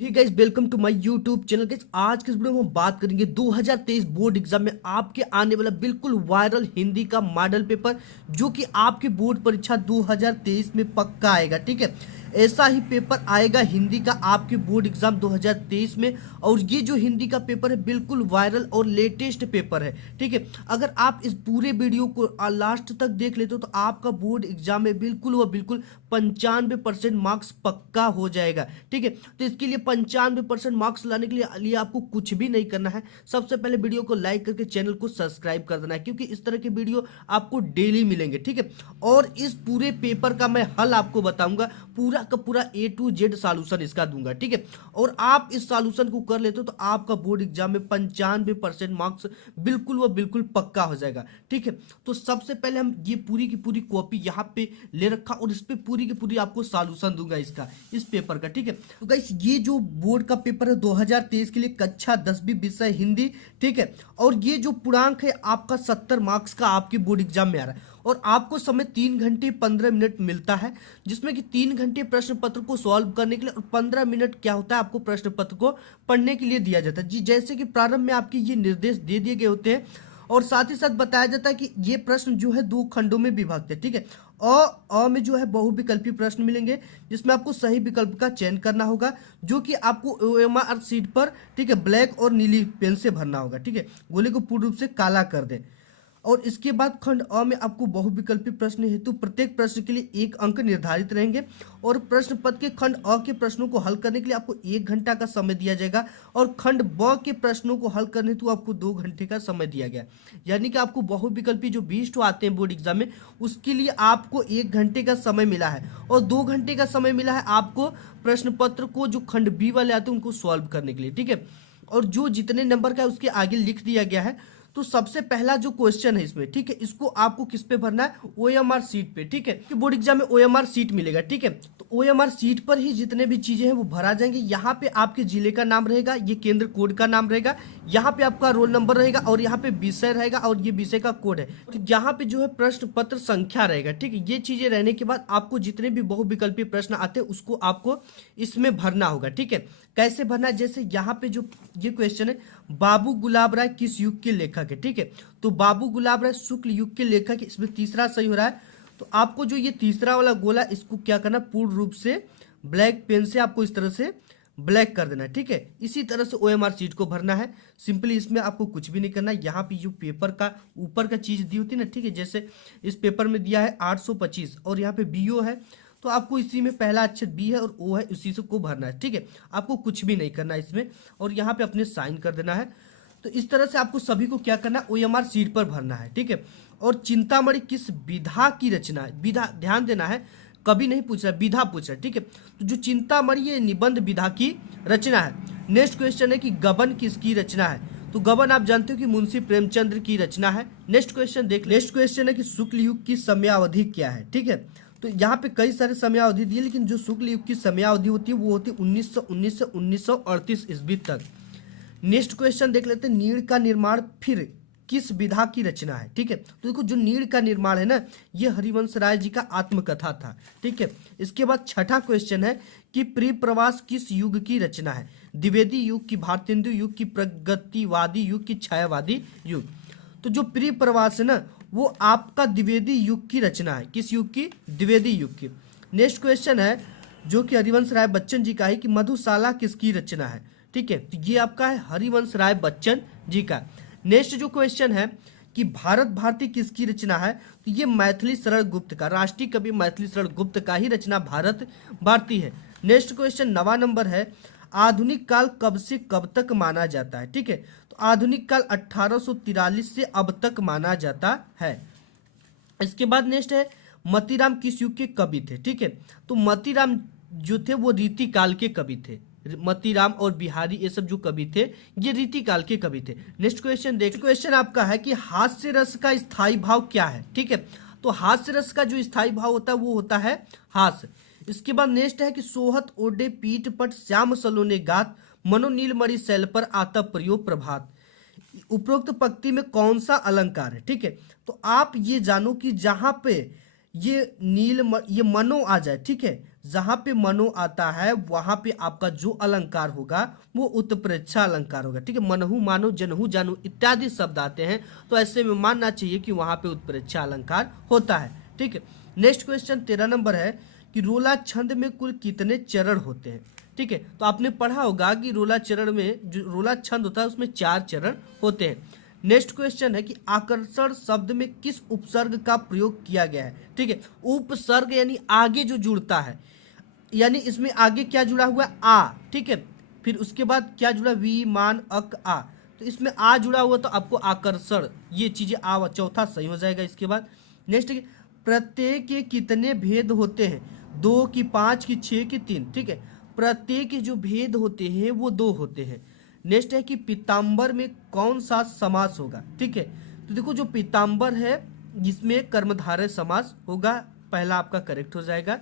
Hey guys, welcome to my YouTube channel. Guys, आज के इस वीडियो में हम बात करेंगे 2023 बोर्ड एग्जाम में आपके आने वाला बिल्कुल वायरल हिंदी का मॉडल पेपर, जो कि आपकी बोर्ड परीक्षा 2023 में पक्का आएगा। ठीक है, ऐसा ही पेपर आएगा हिंदी का आपके बोर्ड एग्जाम 2023 में। और ये जो हिंदी का पेपर है बिल्कुल वायरल और लेटेस्ट पेपर है। ठीक है, अगर आप इस पूरे वीडियो को लास्ट तक देख लेते हो तो आपका बोर्ड एग्जाम में बिल्कुल व बिल्कुल 95% मार्क्स पक्का हो जाएगा। ठीक है, तो इसके लिए 95% मार्क्स लाने के लिए आपको कुछ भी नहीं करना है। सबसे पहले वीडियो को लाइक करके चैनल को सब्सक्राइब कर देना है, क्योंकि इस तरह के वीडियो आपको डेली मिलेंगे। ठीक है, और इस पूरे पेपर का मैं हल आपको बताऊंगा, पूरा का पूरा A to Z सॉल्यूशन इसका दूंगा। ठीक है, और आप इस सॉल्यूशन को कर लेते हो तो आपका बोर्ड एग्जाम में 95% मार्क्स बिल्कुल व बिल्कुल पक्का हो जाएगा। ठीक है, तो सबसे पहले हम ये पूरी की पूरी कॉपी यहाँ पे ले रखा और इस पे पूरी की पूरी आपको सॉल्यूशन दूंगा इसका, इस पेपर का। ठीक है, तो गाइस ये जो बोर्ड का पेपर है 2023 के लिए कक्षा 10वीं विषय हिंदी। ठीक है, और ये जो पूर्णांक है आपका 70 मार्क्स का आपके बोर्ड एग्जाम में आ रहा है। और आपको समय 3 घंटे 15 मिनट मिलता है, जिसमें कि 3 घंटे प्रश्न पत्र को सॉल्व करने के लिए और 15 मिनट क्या होता है आपको प्रश्न पत्र को पढ़ने के लिए दिया जाता है। जी, जैसे कि प्रारंभ में आपके ये निर्देश दे दिए गए होते हैं और साथ ही साथ बताया जाता है कि ये प्रश्न जो है 2 खंडों में विभक्त है। ठीक है, अ में जो है बहुविकल्पी प्रश्न मिलेंगे, जिसमें आपको सही विकल्प का चयन करना होगा, जो कि आपको OMR शीट पर, ठीक है, ब्लैक और नीली पेन से भरना होगा। ठीक है, गोले को पूर्ण रूप से काला कर दें। और इसके बाद खंड अ में आपको बहुविकल्पी प्रश्न हेतु प्रत्येक प्रश्न के लिए 1 अंक निर्धारित रहेंगे। और प्रश्न पत्र के खंड अ के प्रश्नों को हल करने के लिए आपको 1 घंटा का समय दिया जाएगा और खंड ब के प्रश्नों को हल करने हेतु आपको 2 घंटे का समय दिया गया। यानी कि आपको बहुविकल्पी जो 20 आते हैं बोर्ड एग्जाम में, उसके लिए आपको 1 घंटे का समय मिला है और 2 घंटे का समय मिला है आपको प्रश्न पत्र को जो खंड बी वाले आते हैं उनको सॉल्व करने के लिए। ठीक है, और जो जितने नंबर का है उसके आगे लिख दिया गया है। तो सबसे पहला जो क्वेश्चन है इसमें, ठीक है, इसको आपको किस पे भरना है? OMR सीट पे। ठीक है, कि बोर्ड एग्जाम में OMR सीट मिलेगा। ठीक है, तो OMR सीट पर ही जितने भी चीजें हैं वो भरा जाएंगे। यहाँ पे आपके जिले का नाम रहेगा, ये केंद्र कोड का नाम रहेगा, यहाँ पे आपका रोल नंबर रहेगा और यहाँ पे विषय रहेगा और ये विषय का कोड है। तो यहाँ पे जो है प्रश्न पत्र संख्या रहेगा। ठीक है, ये चीजें रहने के बाद आपको जितने भी बहुविकल्पी प्रश्न आते हैं उसको आपको इसमें भरना होगा। ठीक है, कैसे भरना है? जैसे यहाँ पे जो ये क्वेश्चन है, बाबू गुलाब राय किस युग के लेखक है? ठीक है, तो बाबू गुलाब राय शुक्ल युग के लेखक है, इसमें तीसरा सही हो रहा है। तो आपको जो ये तीसरा वाला गोला, इसको क्या करना, पूर्ण रूप से ब्लैक पेन से आपको इस तरह से ब्लैक कर देना है। ठीक है, इसी तरह से OMR सीट को भरना है। सिंपली इसमें आपको कुछ भी नहीं करना है। यहाँ पे जो पेपर का ऊपर का चीज दी होती है ना, ठीक है, जैसे इस पेपर में दिया है 825 और यहाँ पे BO है, तो आपको इसी में पहला अक्षर B है और O है, उसी से को भरना है। ठीक है, आपको कुछ भी नहीं करना है इसमें और यहाँ पे अपने साइन कर देना है। तो इस तरह से आपको सभी को क्या करना है, OMR सीट पर भरना है। ठीक है, और चिंतामणि किस विधा की रचना है? विधा ध्यान देना है, कभी नहीं पूछ रहा है, विधा पूछ रहा है। ठीक है, तो जो चिंतामणि ये निबंध विधा की रचना है। नेक्स्ट क्वेश्चन है कि गबन किसकी रचना है? तो गबन आप जानते हो कि मुंशी प्रेमचंद्र की रचना है। नेक्स्ट क्वेश्चन देख, नेक्स्ट क्वेश्चन है कि शुक्ल युग की समयावधि क्या है? ठीक है, तो यहाँ पे कई सारे समयावधि दिए, लेकिन जो शुक्ल युग की समयावधि होती है वो होती है 1919 से 1938 ईस्वी तक। नेक्स्ट क्वेश्चन देख लेते हैं, नीड़ का निर्माण फिर किस विधा की रचना है? ठीक है, तो देखो जो नीड़ का निर्माण है ना, ये हरिवंश राय जी का आत्मकथा था। ठीक है, इसके बाद छठा क्वेश्चन है कि प्रिय प्रवास किस युग की रचना है? द्विवेदी युग की, भारतेंदु युग की, प्रगतिवादी युग की, छायावादी युग? तो जो प्रिय प्रवास है ना, वो आपका द्विवेदी युग की रचना है। किस युग की? द्विवेदी युग की। नेक्स्ट क्वेश्चन है जो कि हरिवंश राय बच्चन जी का है कि मधुशाला किसकी रचना है? ठीक है, तो ये आपका है हरिवंश राय बच्चन जी का। नेक्स्ट जो क्वेश्चन है कि भारत भारती किसकी रचना है? तो ये मैथिली शरण गुप्त का, राष्ट्रीय कवि मैथिली शरण गुप्त का ही रचना भारत भारती है। नेक्स्ट क्वेश्चन 9वां नंबर है, आधुनिक काल कब से कब तक माना जाता है? ठीक है, तो आधुनिक काल 1843 से अब तक माना जाता है। इसके बाद नेक्स्ट है, मतीराम किस युग के कवि थे? ठीक है, तो मतीराम जो थे वो रीति काल के कवि थे। मतीराम और बिहारी ये सब जो कवि थे ये रीति काल के कवि थे। नेक्स्ट क्वेश्चन देख, क्वेश्चन आपका है कि हास्य रस का स्थायी भाव क्या है? ठीक है, तो हास्य रस का जो स्थायी भाव होता है वो होता है हास्य। इसके बाद नेक्स्ट है कि सोहत ओडे पीठ पट श्याम सलोने गात, मनोनील मणि शैल पर आता प्रयोग प्रभात। उपरोक्त पंक्ति में कौन सा अलंकार है? ठीक है, तो आप ये जानो कि जहां पे ये ये मनो आ जाए, ठीक है, जहां पे मनो आता है वहां पे आपका जो अलंकार होगा वो उत्प्रेक्षा अलंकार होगा। ठीक है, मनहु मानो जनहु जानू इत्यादि शब्द आते हैं, तो ऐसे में मानना चाहिए कि वहां पे उत्प्रेक्षा अलंकार होता है। ठीक है, नेक्स्ट क्वेश्चन 13 नंबर है कि रोला छंद में कुल कितने चरण होते हैं। ठीक है, तो आपने पढ़ा होगा कि रोला चरण में जो रोला छंद होता है उसमें 4 चरण होते हैं। नेक्स्ट क्वेश्चन है कि आकर्षण शब्द में किस उपसर्ग का प्रयोग किया गया है। ठीक है, उपसर्ग यानी आगे जो जुड़ता है, यानी इसमें आगे क्या जुड़ा हुआ है, आ। ठीक है, फिर उसके बाद क्या जुड़ा, वी मान अक आ, तो इसमें आ जुड़ा हुआ तो आपको आकर्षण, ये चीजें आ चौथा सही हो जाएगा। इसके बाद नेक्स्ट है प्रत्येक के कितने भेद होते हैं, 2 की 5 की 6 की 3। ठीक है, प्रत्येक के जो भेद होते हैं वो 2 होते हैं। नेक्स्ट है कि पीताम्बर में कौन सा समास होगा। ठीक है, तो देखो जो पीताम्बर है जिसमें कर्मधारय समास होगा, पहला आपका करेक्ट हो जाएगा।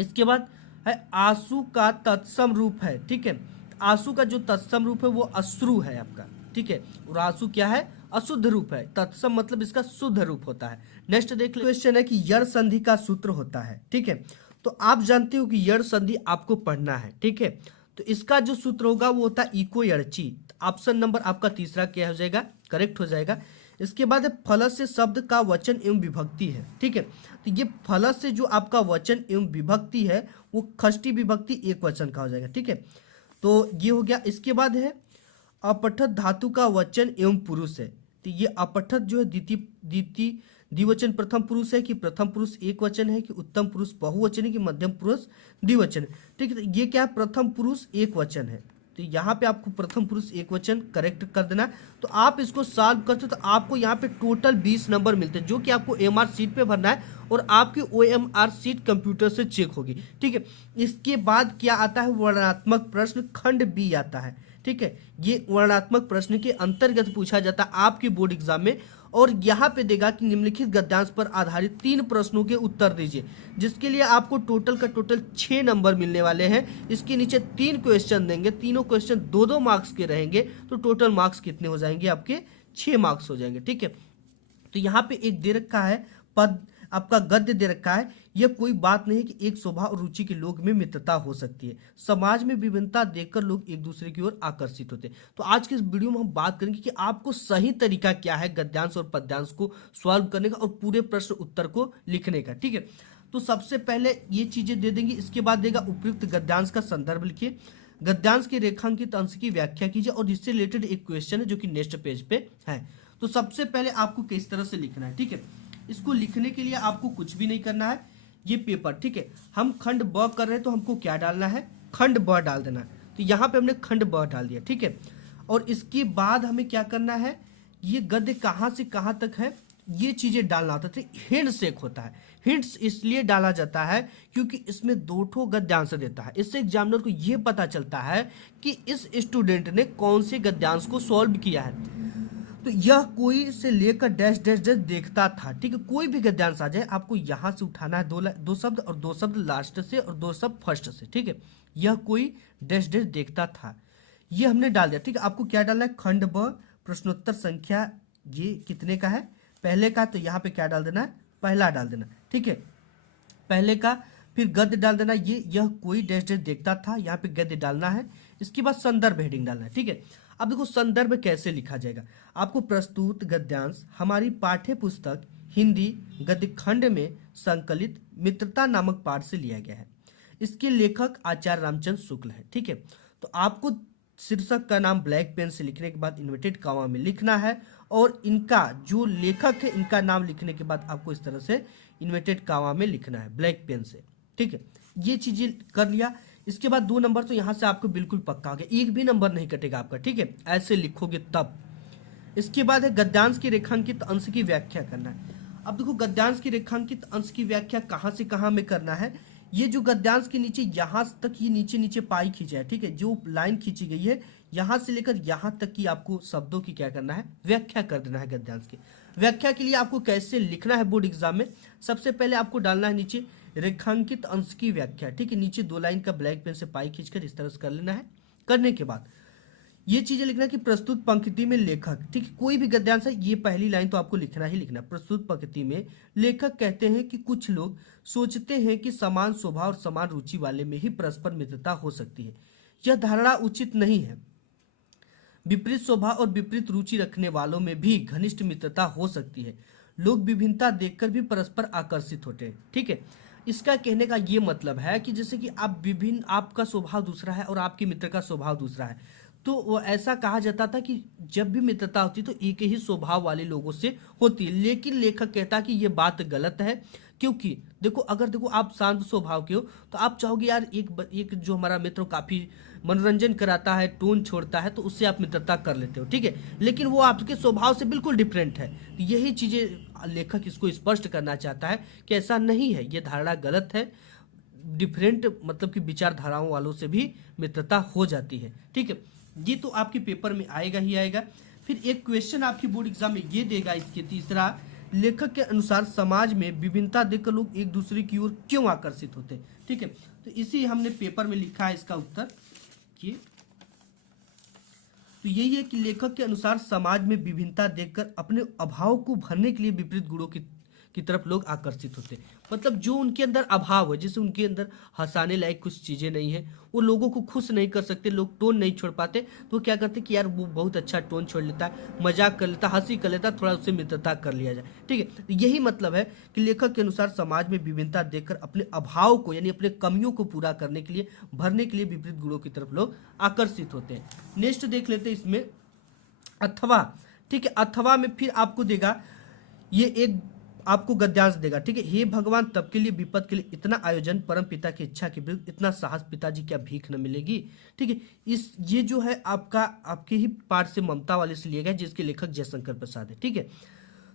इसके बाद है आंसू का तत्सम रूप है। ठीक है, आंसू का जो तत्सम रूप है वो अश्रु है आपका। ठीक है, और आंसू क्या है, अशुद्ध रूप है, तत्सम मतलब इसका शुद्ध रूप होता है। नेक्स्ट देख लो, क्वेश्चन है कि यड़ संधि का सूत्र होता है। ठीक है, तो आप जानते हो कि यड़ संधि आपको पढ़ना है। ठीक है, तो इसका जो सूत्र होगा वो होता है इको यड़ची। ऑप्शन नंबर आपका तीसरा क्या हो जाएगा, करेक्ट हो जाएगा। इसके बाद फलस से शब्द का वचन एवं विभक्ति है। ठीक है, तो ये फलस से जो आपका वचन एवं विभक्ति है वो खष्टी विभक्ति एक वचन का हो जाएगा। ठीक है, तो ये हो गया। इसके बाद है अपठत धातु का वचन एवं पुरुष है। तो ये अपठत जो है द्वितीय द्विवचन प्रथम पुरुष है कि प्रथम पुरुष एक वचन है कि उत्तम पुरुष बहुवचन है कि मध्यम पुरुष द्विवचन है। ठीक है, तो ये क्या है, प्रथम पुरुष एक वचन है, तो यहाँ पे आपको प्रथम पुरुष एक वचन करेक्ट कर देना। तो आप इसको सॉल्व करते हो तो आपको यहाँ पे टोटल 20 नंबर मिलते हैं, जो कि आपको एमआर सीट पे भरना है और आपकी ओएमआर सीट कंप्यूटर से चेक होगी। ठीक है, इसके बाद क्या आता है, वर्णनात्मक प्रश्न खंड बी आता है। ठीक है, ये वर्णनात्मक प्रश्न के अंतर्गत पूछा जाता है आपके बोर्ड एग्जाम में, और यहाँ पे देगा कि निम्नलिखित गद्यांश पर आधारित 3 प्रश्नों के उत्तर दीजिए, जिसके लिए आपको टोटल का टोटल 6 नंबर मिलने वाले हैं। इसके नीचे 3 क्वेश्चन देंगे, तीनों क्वेश्चन 2-2 मार्क्स के रहेंगे, तो टोटल मार्क्स कितने हो जाएंगे आपके, 6 मार्क्स हो जाएंगे। ठीक है, तो यहाँ पे एक दे रखा है पद, आपका गद्य दे रखा है, यह कोई बात नहीं कि एक स्वभाव और रुचि के लोग में मित्रता हो सकती है, समाज में विभिन्नता देखकर लोग एक दूसरे की ओर आकर्षित होते हैं। तो आज के इस वीडियो में हम बात करेंगे कि आपको सही तरीका क्या है गद्यांश और पद्यांश को सॉल्व करने का और पूरे प्रश्न उत्तर को लिखने का। ठीक है, तो सबसे पहले ये चीजें दे देंगे, इसके बाद देगा उपयुक्त गद्यांश का संदर्भ लिखिए, गद्यांश के रेखांकित अंश की व्याख्या कीजिए, और इससे रिलेटेड एक क्वेश्चन है जो कि नेक्स्ट पेज पे है। तो सबसे पहले आपको किस तरह से लिखना है। ठीक है, इसको लिखने के लिए आपको कुछ भी नहीं करना है, ये पेपर। ठीक है, हम खंड ब कर रहे हैं तो हमको क्या डालना है, खंड ब डाल देना है। तो यहाँ पे हमने खंड ब डाल दिया। ठीक है, और इसके बाद हमें क्या करना है, ये गद्य कहाँ से कहाँ तक है ये चीजें डालना होता है। हिंट्स एक होता है, हिंट्स इसलिए डाला जाता है क्योंकि इसमें 2 ठो गद्यांश देता है। इससे एग्जामिनर को ये पता चलता है कि इस स्टूडेंट ने कौन से गद्यांश को सॉल्व किया है। तो यह कोई से लेकर डैश डैश डैश देखता था। ठीक है, कोई भी गद्यांश आ जाए आपको यहाँ से उठाना है, 2 शब्द और 2 शब्द लास्ट से और 2 शब्द फर्स्ट से। ठीक है, यह कोई डैश डैश देखता था, ये हमने डाल दिया। ठीक है, आपको क्या डालना है, खंड ब प्रश्नोत्तर संख्या ये कितने का है, पहले का, तो यहाँ पे क्या डाल देना है, पहला डाल देना। ठीक है, पहले का, फिर गद्य डाल देना, ये यह कोई डैश डैश देखता था, यहाँ पे गद्य डालना है। इसके बाद संदर्भ हेडिंग डालना है। ठीक है, अब देखो संदर्भ कैसे लिखा जाएगा, आपको प्रस्तुत गद्यांश हमारी पाठ्य पुस्तक हिंदी गद्य खंड में संकलित मित्रता नामक पाठ से लिया गया है, इसके लेखक आचार्य रामचंद्र शुक्ल है। ठीक है, तो आपको शीर्षक का नाम ब्लैक पेन से लिखने के बाद इन्वर्टेड कॉमा में लिखना है, और इनका जो लेखक है इनका नाम लिखने के बाद आपको इस तरह से इन्वर्टेड कॉमा में लिखना है ब्लैक पेन से। ठीक है, ये चीजें कर लिया। इसके बाद 2 नंबर तो यहाँ से आपको बिल्कुल पक्का हो गया, एक भी नंबर नहीं कटेगा आपका। ठीक है, ऐसे लिखोगे तब। इसके बाद है गद्यांश की रेखांकित अंश की व्याख्या करना है। अब देखो गद्यांश की रेखांकित अंश की व्याख्या कहाँ से कहाँ में करना है, ये जो गद्यांश के नीचे यहाँ तक ये नीचे नीचे पाई खींचा है। ठीक है, जो लाइन खींची गई है यहाँ से लेकर यहाँ तक की आपको शब्दों की क्या करना है, व्याख्या कर देना है। गद्यांश की व्याख्या के लिए आपको कैसे लिखना है बोर्ड एग्जाम में, सबसे पहले आपको डालना है नीचे रेखांकित अंश की व्याख्या। ठीक है, नीचे 2 लाइन का ब्लैक पेन से पाई खींचकर इस तरह से कर लेना है। करने के बाद ये चीजें लिखना कि प्रस्तुत पंक्ति में लेखक, ठीक है, कोई भी गद्यांश है, ये पहली लाइन तो आपको लिखना ही लिखना। प्रस्तुत पंक्ति में लेखक कहते हैं कि कुछ लोग सोचते हैं कि समान स्वभाव और समान रुचि वाले में ही परस्पर मित्रता हो सकती है। यह धारणा उचित नहीं है। विपरीत स्वभाव और विपरीत रुचि रखने वालों में भी घनिष्ठ मित्रता हो सकती है। लोग विभिन्नता देखकर भी परस्पर आकर्षित होते हैं, ठीक है। इसका कहने का ये मतलब है कि जैसे कि आप विभिन्न, आपका स्वभाव दूसरा है और आपके मित्र का स्वभाव दूसरा है, तो वो ऐसा कहा जाता था कि जब भी मित्रता होती तो एक ही स्वभाव वाले लोगों से होती है। लेकिन लेखक कहता कि ये बात गलत है, क्योंकि देखो, अगर देखो आप शांत स्वभाव के हो तो आप चाहोगे यार एक जो हमारा मित्र काफी मनोरंजन कराता है, टोन छोड़ता है, तो उससे आप मित्रता कर लेते हो, ठीक है। लेकिन वो आपके स्वभाव से बिल्कुल डिफरेंट है। यही चीजें लेखक इसको स्पष्ट करना चाहता है कि ऐसा नहीं है, ये धारणा गलत है। डिफरेंट मतलब कि विचारधाराओं वालों से भी मित्रता हो जाती है, ठीक है। ये तो आपके पेपर में आएगा ही आएगा। फिर एक क्वेश्चन आपकी बोर्ड एग्जाम में ये देगा, इसके तीसरा, लेखक के अनुसार समाज में विभिन्नता देखकर लोग एक दूसरे की ओर क्यों आकर्षित होते हैं, ठीक है। तो इसी हमने पेपर में लिखा है इसका उत्तर कि तो यही है कि लेखक के अनुसार समाज में विभिन्नता देखकर अपने अभाव को भरने के लिए विपरीत गुणों की तरफ लोग आकर्षित होते हैं। मतलब जो उनके अंदर अभाव है, जैसे उनके अंदर हंसाने लायक कुछ चीजें नहीं है, वो लोगों को खुश नहीं कर सकते, लोग टोन नहीं छोड़ पाते, तो क्या करते कि यार वो बहुत अच्छा टोन छोड़ लेता है, मजाक कर लेता, हंसी कर लेता, थोड़ा उससे मित्रता कर लिया जाए, ठीक है। तो यही मतलब है कि लेखक के अनुसार समाज में विभिन्नता देखकर अपने अभाव को यानी अपने कमियों को पूरा करने के लिए, भरने के लिए विपरीत गुणों की तरफ लोग आकर्षित होते हैं। नेक्स्ट देख लेते हैं इसमें अथवा, ठीक है। अथवा में फिर आपको देगा, ये एक आपको गद्यांश देगा, ठीक है। हे भगवान, तब के लिए विपद के लिए इतना आयोजन, परम पिता की इच्छा के विरुद्ध इतना साहस, पिताजी क्या भीख न मिलेगी, ठीक है। ये जो है आपका आपके ही पाठ से, ममता वाले से लिया गया, जिसके लेखक जयशंकर प्रसाद है, ठीक है।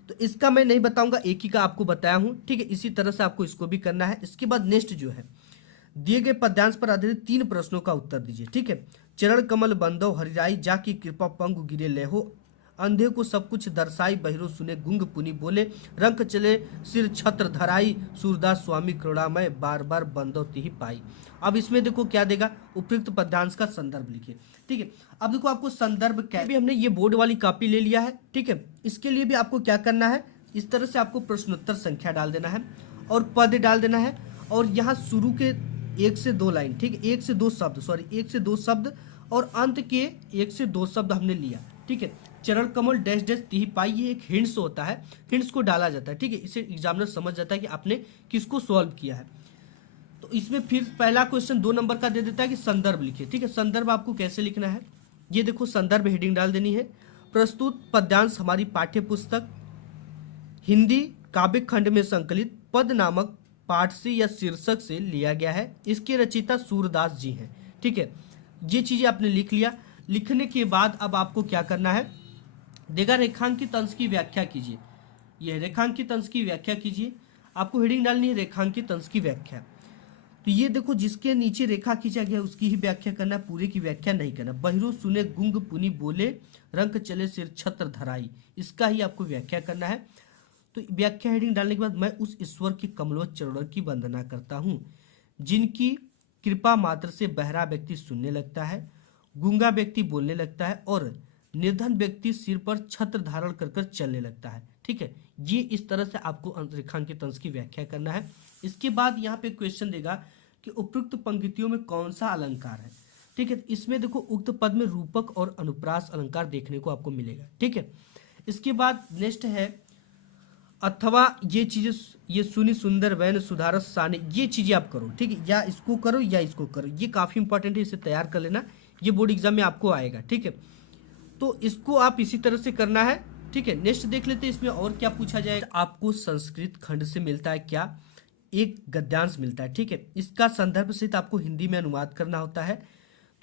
तो इसका मैं नहीं बताऊंगा, एक ही का आपको बताया हूं, ठीक है। इसी तरह से आपको इसको भी करना है। इसके बाद नेक्स्ट जो है, दिए गए पद्यांश पर आधारित 3 प्रश्नों का उत्तर दीजिए, ठीक है। चरण कमल बंदो हरिराई, जाकी कृपा पंगु गिरे लेहो, अंधे को सब कुछ दर्शाई, बहिरो सुने गुंग पुनि बोले, रंक चले सिर छत्र धराई, सूरदास स्वामी करुणामय, बार बार बंदो तिहि पाई। अब इसमें देखो क्या देगा, उपयुक्त पद्यांश का संदर्भ लिखिए, ठीक है। अब देखो आपको संदर्भ क्या, भी हमने ये बोर्ड वाली कॉपी ले लिया है, ठीक है। इसके लिए भी आपको क्या करना है, इस तरह से आपको प्रश्नोत्तर संख्या डाल देना है और पद डाल देना है, और यहाँ शुरू के 1 से 2 लाइन, ठीक है, 1 से 2 शब्द, सॉरी 1 से 2 शब्द, और अंत के 1 से 2 शब्द हमने लिया, ठीक है। चरण कमल डैश डैश तिहि पाई, ये एक हिंट्स होता है, हिंट्स को डाला जाता है, ठीक है। इसे एग्जामिनर समझ जाता है कि आपने किसको सॉल्व किया है। तो इसमें फिर पहला क्वेश्चन 2 नंबर का दे देता है कि संदर्भ लिखिए, ठीक है। संदर्भ आपको कैसे लिखना है, ये देखो, संदर्भ हेडिंग डाल देनी है। प्रस्तुत पद्यांश हमारी पाठ्य पुस्तक हिंदी काव्य खंड में संकलित पद नामक पाठ से या शीर्षक से लिया गया है। इसके रचयिता सूरदास जी हैं, ठीक है। ये चीजें आपने लिख लिया। लिखने के बाद अब आपको क्या करना है, देगा रेखांकित अंश की व्याख्या कीजिए। यह रेखांकित अंश की व्याख्या कीजिए, आपको हेडिंग डालनी है रेखांकित अंश की व्याख्या। तो ये देखो, जिसके नीचे रेखा खींचा गया उसकी ही व्याख्या करना, पूरे की व्याख्या नहीं करना। बहिरो सुने गुंग पुनि बोले, रंक चले सिर छत्र धराई, इसका ही आपको व्याख्या करना है। तो व्याख्या हेडिंग डालने के बाद, मैं उस ईश्वर के कमलवत चरणों की वंदना करता हूँ जिनकी कृपा मात्र से बहरा व्यक्ति सुनने लगता है, गूंगा व्यक्ति बोलने लगता है और निर्धन व्यक्ति सिर पर छत्र धारण कर चलने लगता है, ठीक है। ये इस तरह से आपको रेखांकित अंश की व्याख्या करना है। इसके बाद यहाँ पे क्वेश्चन देगा कि उपयुक्त पंक्तियों में कौन सा अलंकार है, ठीक है। इसमें देखो, उक्त पद में रूपक और अनुप्रास अलंकार देखने को आपको मिलेगा, ठीक है। इसके बाद नेक्स्ट है अथवा, ये चीजें, ये सुनी सुंदर वैन सुधारस साने, ये चीजें आप करो, ठीक है। या इसको करो या इसको करो, ये काफी इंपॉर्टेंट है, इसे तैयार कर लेना, ये बोर्ड एग्जाम में आपको आएगा, ठीक है। तो इसको आप इसी तरह से करना है, ठीक है। नेक्स्ट देख लेते हैं इसमें और क्या पूछा जाएगा। आपको संस्कृत खंड से मिलता है क्या, एक गद्यांश मिलता है, ठीक है। इसका संदर्भ सहित आपको हिंदी में अनुवाद करना होता है।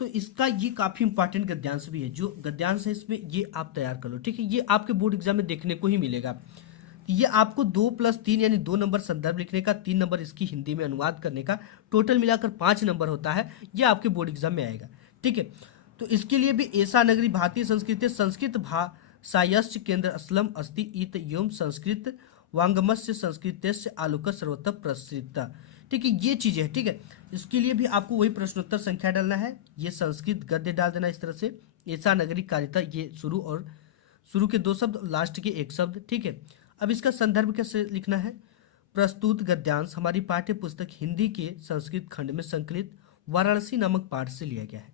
तो इसका ये काफी इंपॉर्टेंट गद्यांश भी है, जो गद्यांश है इसमें ये आप तैयार कर लो, ठीक है। ये आपके बोर्ड एग्जाम में देखने को ही मिलेगा। ये आपको 2+3 यानी 2 नंबर संदर्भ लिखने का, 3 नंबर इसकी हिंदी में अनुवाद करने का, टोटल मिलाकर 5 नंबर होता है। ये आपके बोर्ड एग्जाम में आएगा, ठीक है। तो इसके लिए भी ऐसा नगरी भारतीय संस्कृति संस्कृत भाषायश्च केंद्र असलम अस्ति इत एवं संस्कृत वांगमस्य संस्कृतस्य आलोक सर्वत्र प्रसृता, ठीक है। ये चीजें है, ठीक है। इसके लिए भी आपको वही प्रश्नोत्तर संख्या डालना है, ये संस्कृत गद्य डाल देना इस तरह से, ऐसा नगरी कार्यता, ये शुरू और शुरू के 2 शब्द, लास्ट के 1 शब्द। ठीक है, अब इसका संदर्भ कैसे लिखना है। प्रस्तुत गद्यांश हमारी पाठ्य पुस्तक हिंदी के संस्कृत खंड में संकलित वाराणसी नामक पाठ से लिया गया है।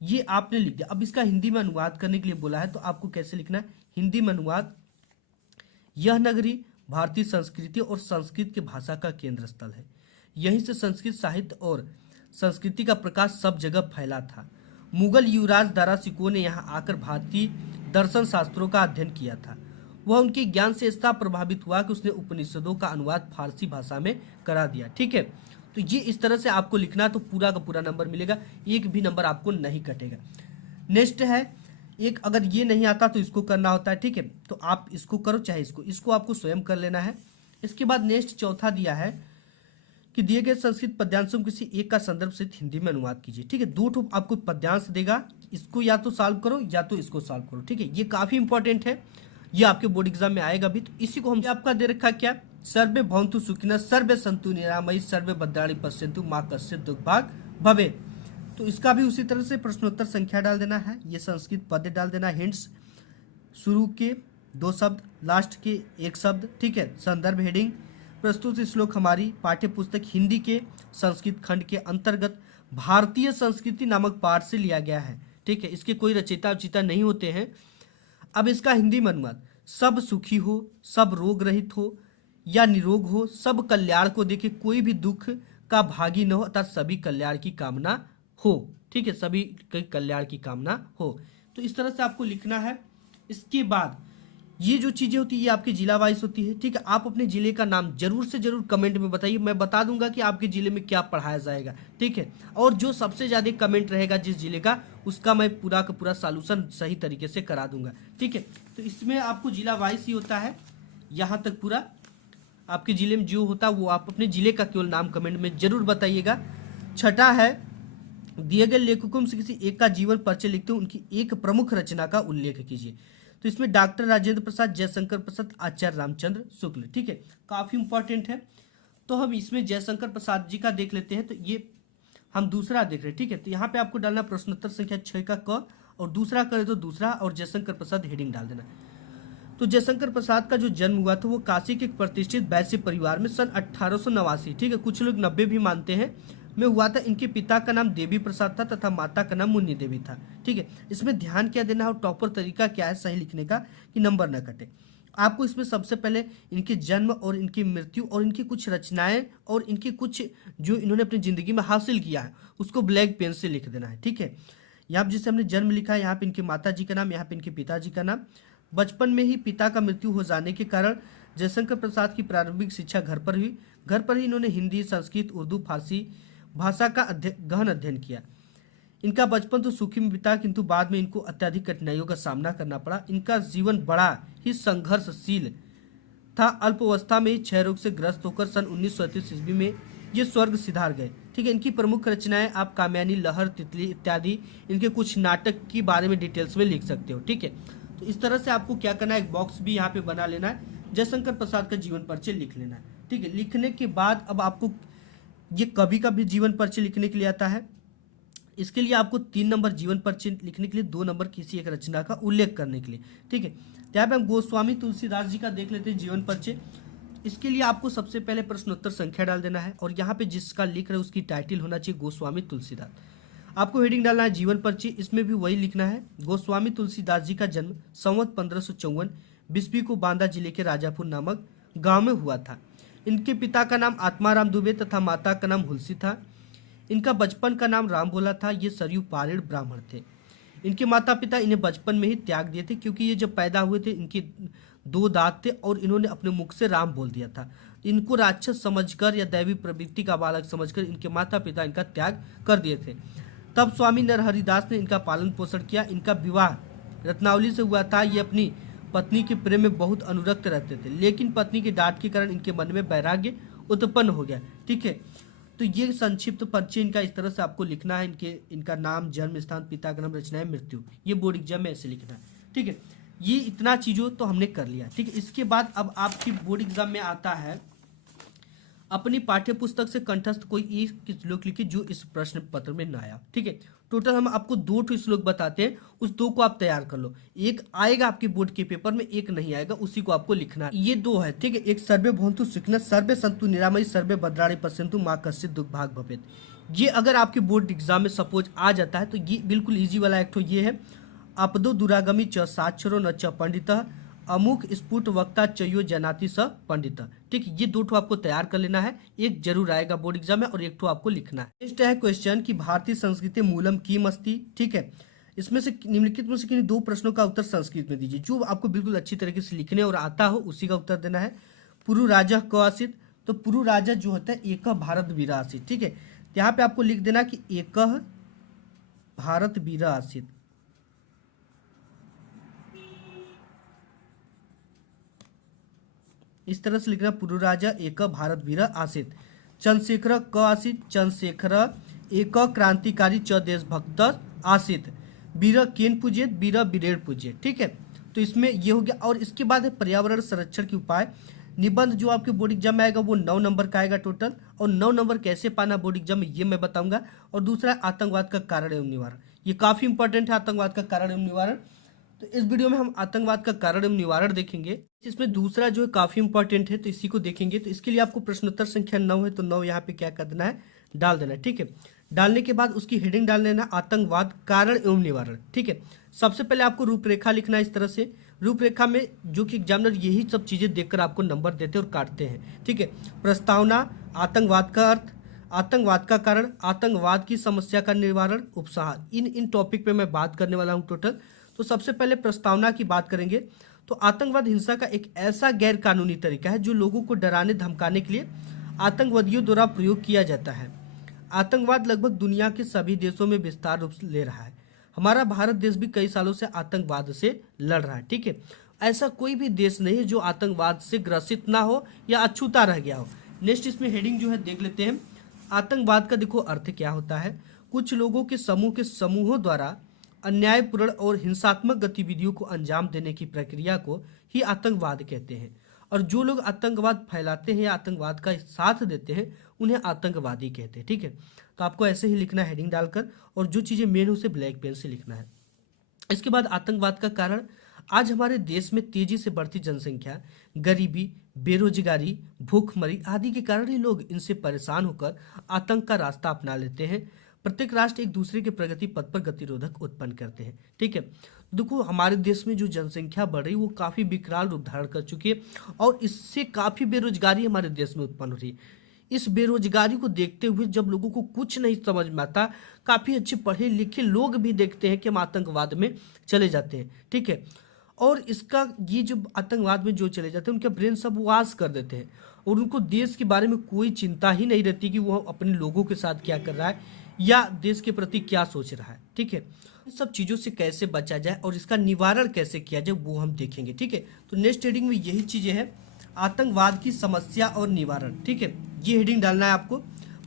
ये आपने लिख दिया। अब इसका हिंदी में अनुवाद करने के लिए बोला है, तो आपको कैसे लिखना है हिंदी में अनुवाद। यह नगरी भारतीय संस्कृति और संस्कृत की भाषा का केंद्र स्थल है। यहीं से संस्कृत साहित्य और संस्कृति का प्रकाश सब जगह फैला था। मुगल युवराज दारा सिकोह ने यहाँ आकर भारतीय दर्शन शास्त्रों का अध्ययन किया था। वह उनके ज्ञान से इतना प्रभावित हुआ कि उसने उपनिषदों का अनुवाद फारसी भाषा में करा दिया। ठीक है, तो ये इस तरह से आपको लिखना, तो पूरा का पूरा नंबर मिलेगा, एक भी नंबर आपको नहीं कटेगा। नेक्स्ट है एक, अगर ये नहीं आता तो इसको करना होता है। ठीक है, तो आप इसको करो चाहे इसको आपको स्वयं कर लेना है। इसके बाद नेक्स्ट चौथा दिया है कि दिए गए संस्कृत पद्यांशों में किसी एक का संदर्भ से हिंदी में अनुवाद कीजिए। ठीक है, 2 आपको पद्यांश देगा, इसको या तो सॉल्व करो या तो इसको सॉल्व करो। ठीक है, ये काफी इंपॉर्टेंट है, ये आपके बोर्ड एग्जाम में आएगा भी। तो इसी को हम आपका दे रखा क्या, सर्वे भवन्तु सुखिनः सर्वे सन्तु निरामयः सर्वे भद्राणि पश्यन्तु मा कश्चित् दुर्भाग् भवेत्। तो इसका भी उसी तरह से प्रश्नोत्तर संख्या डाल देना है, ये संस्कृत पद डाल देना, हिंट्स शुरू के 2 शब्द, लास्ट के 1 शब्द। ठीक है, संदर्भ हेडिंग, प्रस्तुत श्लोक हमारी पाठ्य पुस्तक हिंदी के संस्कृत खंड के अंतर्गत भारतीय संस्कृति नामक पाठ से लिया गया है। ठीक है, इसके कोई रचयिता उचिता नहीं होते हैं। अब इसका हिंदी में अनुवाद, सब सुखी हो, सब रोग रहित हो या निरोग हो, सब कल्याण को देखे, कोई भी दुख का भागी न हो, अर्थात सभी कल्याण की कामना हो। ठीक है, सभी के कल्याण की कामना हो। तो इस तरह से आपको लिखना है। इसके बाद ये जो चीजें होती है ये आपके जिला वाइज होती है। ठीक है, आप अपने जिले का नाम जरूर से जरूर कमेंट में बताइए, मैं बता दूंगा कि आपके जिले में क्या पढ़ाया जाएगा। ठीक है, और जो सबसे ज्यादा कमेंट रहेगा जिस जिले का, उसका मैं पूरा का पूरा सॉल्यूशन सही तरीके से करा दूंगा। ठीक है, तो इसमें आपको जिला वाइज ही होता है, यहाँ तक पूरा आपके जिले में जो होता है वो आप अपने जिले का केवल नाम कमेंट में जरूर बताइएगा। छठा है, दिए गए लेखकों में से किसी एक का जीवन परिचय लिखते हुए उनकी एक प्रमुख रचना का उल्लेख कीजिए। तो इसमें डॉक्टर राजेंद्र प्रसाद, जयशंकर प्रसाद, आचार्य रामचंद्र शुक्ल। ठीक है, काफी इंपॉर्टेंट है। तो हम इसमें जयशंकर प्रसाद जी का देख लेते हैं, तो ये हम दूसरा देख रहे हैं। ठीक है, तो यहाँ पे आपको डालना प्रश्नोत्तर संख्या 6 का क, और दूसरा करें तो दूसरा, और जयशंकर प्रसाद हेडिंग डाल देना। तो जयशंकर प्रसाद का जो जन्म हुआ था वो काशी के एक प्रतिष्ठित वैश्य परिवार में सन 1889, ठीक है, कुछ लोग 90 भी मानते हैं, में हुआ था। इनके पिता का नाम देवी प्रसाद था तथा माता का नाम मुन्नी देवी था। ठीक है, इसमें ध्यान क्या देना है और टॉपर तरीका क्या है सही लिखने का कि नंबर न कटे। आपको इसमें सबसे पहले इनके जन्म और इनकी मृत्यु और इनकी कुछ रचनाएं और इनके कुछ जो इन्होंने अपनी जिंदगी में हासिल किया है उसको ब्लैक पेन से लिख देना है। ठीक है, यहाँ पर जैसे हमने जन्म लिखा है, यहाँ पे इनके माता जी का नाम, यहाँ पे इनके पिताजी का नाम। बचपन में ही पिता का मृत्यु हो जाने के कारण जयशंकर प्रसाद की प्रारंभिक शिक्षा घर पर हुई। घर पर ही इन्होंने हिंदी, संस्कृत, उर्दू, फारसी भाषा का गहन अध्ययन किया। इनका बचपन तो सुखी में बीता, किंतु बाद में इनको अत्यधिक कठिनाइयों का सामना करना पड़ा। इनका जीवन बड़ा ही संघर्षशील था। अल्पावस्था में ही क्षय रोग से ग्रस्त होकर सन 1937 ईस्वी में ये स्वर्ग सिधार गए। ठीक है, इनकी प्रमुख रचनाएं आप कामयानी, लहर, तितली इत्यादि इनके कुछ नाटक के बारे में डिटेल्स में लिख सकते हो। ठीक है, तो इस तरह से आपको क्या करना है, एक बॉक्स भी यहाँ पे बना लेना है, जयशंकर प्रसाद का जीवन परिचय लिख लेना है। ठीक है, लिखने के बाद अब आपको ये कभी कभी जीवन परिचय लिखने के लिए आता है। इसके लिए आपको 3 नंबर जीवन परिचय लिखने के लिए, 2 नंबर किसी एक रचना का उल्लेख करने के लिए। ठीक है, यहाँ पे हम गोस्वामी तुलसीदास जी का देख लेते हैं जीवन परिचय। इसके लिए आपको सबसे पहले प्रश्नोत्तर संख्या डाल देना है और यहाँ पे जिसका लिख रहे हैं उसकी टाइटल होना चाहिए गोस्वामी तुलसीदास। आपको हेडिंग डालना है जीवन परिचय, इसमें भी वही लिखना है। गोस्वामी तुलसीदास जी का जन्म संवत 1554 बिस्बी को बांदा जिले के राजापुर नामक गांव में हुआ था। इनके पिता का नाम आत्माराम दुबे तथा माता का नाम हुलसी था। इनका बचपन का नाम राम भोला था। ये सरयू पारेड़ ब्राह्मण थे। इनके माता पिता इन्हें बचपन में ही त्याग दिए थे, क्योंकि ये जब पैदा हुए थे इनके 2 दांत थे और इन्होंने अपने मुख से राम बोल दिया था। इनको राक्षस समझकर या दैवी प्रवृत्ति का बालक समझकर इनके माता पिता इनका त्याग कर दिए थे। तब स्वामी नरहरिदास ने इनका पालन पोषण किया। इनका विवाह रत्नावली से हुआ था। ये अपनी पत्नी के प्रेम में बहुत अनुरक्त रहते थे, लेकिन पत्नी के डांट के कारण इनके मन में वैराग्य उत्पन्न हो गया। ठीक है, तो ये संक्षिप्त परिचय इनका इस तरह से आपको लिखना है। इनका नाम, जन्म स्थान, पिता का नाम, रचनाएं, मृत्यु, ये बोर्ड एग्जाम में ऐसे लिखना है। ठीक है, ये इतना चीजों तो हमने कर लिया। ठीक है, इसके बाद अब आपकी बोर्ड एग्जाम में आता है अपनी पाठ्य पुस्तक से कंठस्थ कोई एक श्लोक लिखिए जो इस प्रश्न पत्र में न आया। ठीक है, टोटल हम आपको 2 श्लोक बताते हैं, उस 2 को आप तैयार कर लो। एक आएगा आपके बोर्ड के पेपर में, एक नहीं आएगा, उसी को आपको लिखना है। ये 2 है, ठीक है। एक सर्वे भवन्तु सुखिनः सर्वे सन्तु निरामयः सर्वे भद्राणि पश्यन्तु माँ कश्चित् दुर्भाग् भवेत्। ये अगर आपके बोर्ड एग्जाम में सपोज आ जाता है तो ये बिल्कुल ईजी वाला एक तो ये है। अपदो दुरागमी च साक्षरो न च पंडितः अमुक स्फुट वक्ता चयो जनाति स पंडित। ठीक, ये 2 ठो आपको तैयार कर लेना है, एक जरूर आएगा बोर्ड एग्जाम में और एक ठो आपको लिखना है। नेक्स्ट है क्वेश्चन कि भारतीय संस्कृति मूलम किम अस्ति। ठीक है, इसमें से निम्नलिखित में से किन्हीं 2 प्रश्नों का उत्तर संस्कृत में दीजिए। जो आपको बिल्कुल अच्छी तरीके से लिखने और आता हो उसी का उत्तर देना है। पुरु राजा क आसीत, तो पुरु राजा जो होता है एक भारत वीर आसीत। ठीक है, यहाँ पे आपको लिख देना कि एक भारत वीर आसीत। इस तरह से लिखना, पुरु राजा एक भारत वीर आसीत। चंद्रशेखर क आसीत, चंद्रशेखर एक क्रांतिकारी च देशभक्त आसीत। वीर केन पूजित, वीर वीरेण पूजित। ठीक है, तो इसमें ये हो गया। और इसके बाद है पर्यावरण संरक्षण के उपाय। निबंध जो आपके बोर्ड एग्जाम में आएगा वो 9 नंबर का आएगा टोटल, और 9 नंबर कैसे पाना बोर्ड एग्जाम में ये मैं बताऊंगा। और दूसरा आतंकवाद का कारण एवं निवारण, ये काफी इंपॉर्टेंट है, आतंकवाद का कारण एवं निवारण। तो इस वीडियो में हम आतंकवाद का कारण एवं निवारण देखेंगे। इसमें दूसरा जो है काफी इंपॉर्टेंट है, तो इसी को देखेंगे। तो इसके लिए आपको प्रश्नोत्तर संख्या 9 है, तो 9 यहाँ पे क्या कर देना है, डाल देना है। ठीक है, डालने के बाद उसकी हेडिंग डाल देना, आतंकवाद कारण एवं निवारण। ठीक है, सबसे पहले आपको रूपरेखा लिखना है इस तरह से। रूपरेखा में जो कि एग्जामिनर यही सब चीजें देखकर आपको नंबर देते और काटते हैं। ठीक है, प्रस्तावना, आतंकवाद का अर्थ, आतंकवाद का कारण, आतंकवाद की समस्या का निवारण, उपसंहार, इन टॉपिक पे मैं बात करने वाला हूँ टोटल। तो सबसे पहले प्रस्तावना की बात करेंगे। तो आतंकवाद हिंसा का एक ऐसा गैर कानूनी तरीका है जो लोगों को डराने धमकाने के लिए आतंकवादियों द्वारा प्रयोग किया जाता है। आतंकवाद लगभग दुनिया के सभी देशों में विस्तार रूप ले रहा है। हमारा भारत देश भी कई सालों से आतंकवाद से लड़ रहा है। ठीक है, ऐसा कोई भी देश नहीं है जो आतंकवाद से ग्रसित ना हो या अछूता रह गया हो। नेक्स्ट इसमें हेडिंग जो है देख लेते हैं। आतंकवाद का देखो अर्थ क्या होता है। कुछ लोगों के समूहों द्वारा अन्यायपूर्ण और हिंसात्मक गतिविधियों को अंजाम देने की प्रक्रिया को ही आतंकवाद कहते हैं। और जो लोग आतंकवाद फैलाते हैं या आतंकवाद का साथ देते हैं उन्हें आतंकवादी कहते हैं। ठीक है, तो आपको ऐसे ही लिखना है हेडिंग डालकर, और जो चीज़ें मेन है उसे ब्लैक पेन से लिखना है। इसके बाद आतंकवाद का कारण। आज हमारे देश में तेजी से बढ़ती जनसंख्या, गरीबी, बेरोजगारी, भूखमरी आदि के कारण ही लोग इनसे परेशान होकर आतंक का रास्ता अपना लेते हैं। प्रत्येक राष्ट्र एक दूसरे के प्रगति पथ पर गतिरोधक उत्पन्न करते हैं। ठीक है, देखो हमारे देश में जो जनसंख्या बढ़ रही है वो काफी विकराल रूप धारण कर चुकी है, और इससे काफी बेरोजगारी हमारे देश में उत्पन्न हो रही है। इस बेरोजगारी को देखते हुए जब लोगों को कुछ नहीं समझ में आता, काफी अच्छे पढ़े लिखे लोग भी देखते हैं कि हम आतंकवाद में चले जाते हैं। ठीक है, और इसका ये जो आतंकवाद में जो चले जाते हैं उनका ब्रेन सब वाश कर देते हैं, और उनको देश के बारे में कोई चिंता ही नहीं रहती कि वो अपने लोगों के साथ क्या कर रहा है या देश के प्रति क्या सोच रहा है। ठीक है, इन सब चीज़ों से कैसे बचा जाए और इसका निवारण कैसे किया जाए वो हम देखेंगे। ठीक है, तो नेक्स्ट हेडिंग में यही चीज़ें हैं, आतंकवाद की समस्या और निवारण। ठीक है, ये हेडिंग डालना है आपको।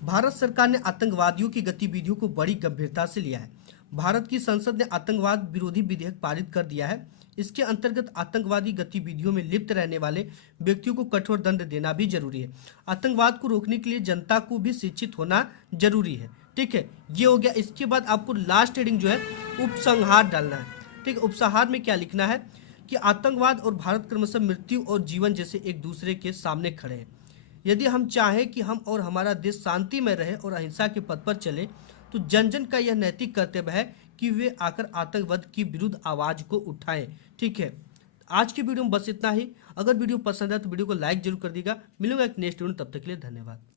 भारत सरकार ने आतंकवादियों की गतिविधियों को बड़ी गंभीरता से लिया है। भारत की संसद ने आतंकवाद विरोधी विधेयक पारित कर दिया है। इसके अंतर्गत आतंकवादी गतिविधियों में लिप्त रहने वाले व्यक्तियों को कठोर दंड देना भी जरूरी है। आतंकवाद को रोकने के लिए जनता को भी शिक्षित होना जरूरी है। ठीक है, ये हो गया। इसके बाद आपको लास्ट हेडिंग जो है उपसंहार डालना है। ठीक है, उपसंहार में क्या लिखना है कि आतंकवाद और भारत क्रमशः मृत्यु और जीवन जैसे एक दूसरे के सामने खड़े हैं। यदि हम चाहें कि हम और हमारा देश शांति में रहे और अहिंसा के पथ पर चले, तो जन जन का यह नैतिक कर्तव्य है कि वे आकर आतंकवाद की विरुद्ध आवाज को उठाएं। ठीक है, आज की वीडियो में बस इतना ही। अगर वीडियो पसंद है तो वीडियो को लाइक जरूर कर दीजिएगा। मिलूंगा एक नेक्स्ट वीडियो, तब तक के लिए धन्यवाद।